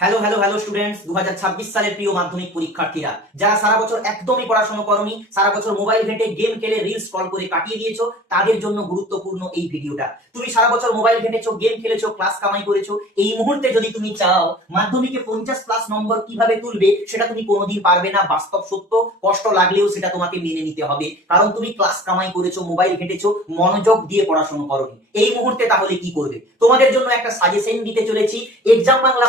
Hello hello hello students দু হাজার ছাব্বিশ সালের প্রিয় মাধ্যমিক পরীক্ষার্থীরা, যারা সারা বছর একদমই পড়াশোনা করনি, সারা বছর মোবাইল ঘেটে গেম খেলে রিলস কল করে কাটিয়ে দিয়েছ, তাদের জন্য গুরুত্বপূর্ণ এই ভিডিওটা তুমি সারা বছর মোবাইল ঘেটেছো গেম খেলেছো ক্লাস কামাই করেছ, এই মুহূর্তে যদি তুমি চাও মাধ্যমিকে পঞ্চাশ প্লাস নম্বর কীভাবে তুলবে, সেটা তুমি কোনোদিন পারবে না, বাস্তব সত্য, কষ্ট লাগলেও সেটা তোমাকে মেনে নিতে হবে। কারণ তুমি ক্লাস কামাই করেছ মোবাইল ঘেটেছো, মনোযোগ দিয়ে পড়াশোনা করনি। এই মুহূর্তে তাহলে কি করবে? তোমাদের জন্য একটা সাজেশন দিতে চলেছি এক্সাম বাংলা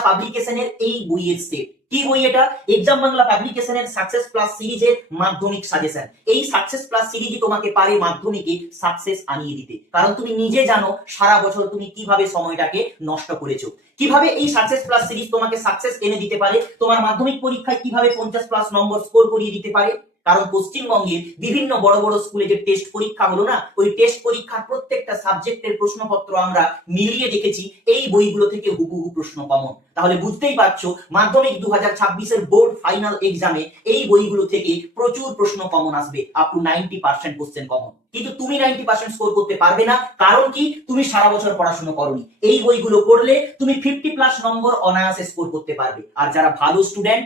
পাবলিকেশনের এই বইয়ের সেট কি বই এটা? এক্সাম বাংলা পাবলিকেশনের সাকসেস প্লাস সিরিজের মাধ্যমিক সাজেশন এই সাকসেস প্লাস সিরিজই তোমাকে পারে মাধ্যমিকে সাকসেস আনিয়ে দিতে। কারণ তুমি নিজে জানো সারা বছর তুমি কীভাবে সময়টাকে নষ্ট করেছ। কীভাবে এই সাকসেস প্লাস সিরিজ তোমাকে সাকসেস এনে দিতে পারে? তোমার মাধ্যমিক পরীক্ষায় কীভাবে পঞ্চাশ প্লাস নম্বর স্কোর করিয়ে দিতে পারে? কারণ পশ্চিমবঙ্গের বিভিন্ন বড় বড় স্কুলে যে টেস্ট পরীক্ষা হলো না, ওই টেস্ট পরীক্ষার প্রত্যেকটা সাবজেক্টের প্রশ্নপত্র আমরা মিলিয়ে দেখেছি, এই বইগুলো থেকে হুবহু প্রশ্ন কমন তাহলে বুঝতেই পারছ, মাধ্যমিক দু হাজার ছাব্বিশের বোর্ড ফাইনাল এক্সামে এই বইগুলো থেকে প্রচুর প্রশ্ন কমন আসবে up to ninety percent question common কিন্তু তুমি নাইনটি পার্সেন্ট স্কোর করতে পারবে না, কারণ কি? তুমি সারা বছর পড়াশোনা করনি। এই বইগুলো পড়লে তুমি ফিফটি প্লাস নম্বর অনায়াসে স্কোর করতে পারবে। আর যারা ভালো স্টুডেন্ট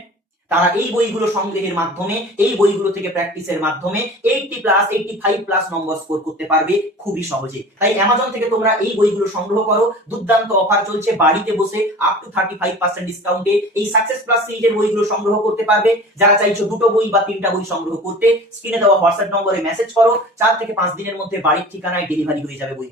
তারা এই বইগুলো সংগ্রহের মাধ্যমে, এই বইগুলো থেকে প্র্যাকটিসের মাধ্যমে eighty plus eighty five plus নম্বর স্কোর করতে পারবে খুবই সহজে। তাই অ্যামাজন থেকে তোমরা এই বইগুলো সংগ্রহ করো, দুর্দান্ত অফার চলছে, বাড়িতে বসে up to thirty five percent ডিসকাউন্টে এই সাকসেস প্লাস সিরিজের বইগুলো সংগ্রহ করতে পারবে। যারা চাইছো দুটো বই বা তিনটা বই সংগ্রহ করতে স্ক্রিনে দেওয়া হোয়াটসঅ্যাপ নম্বরে মেসেজ করো, চার থেকে পাঁচ দিনের মধ্যে বাড়ির ঠিকানায় ডেলিভারি হয়ে যাবে বই।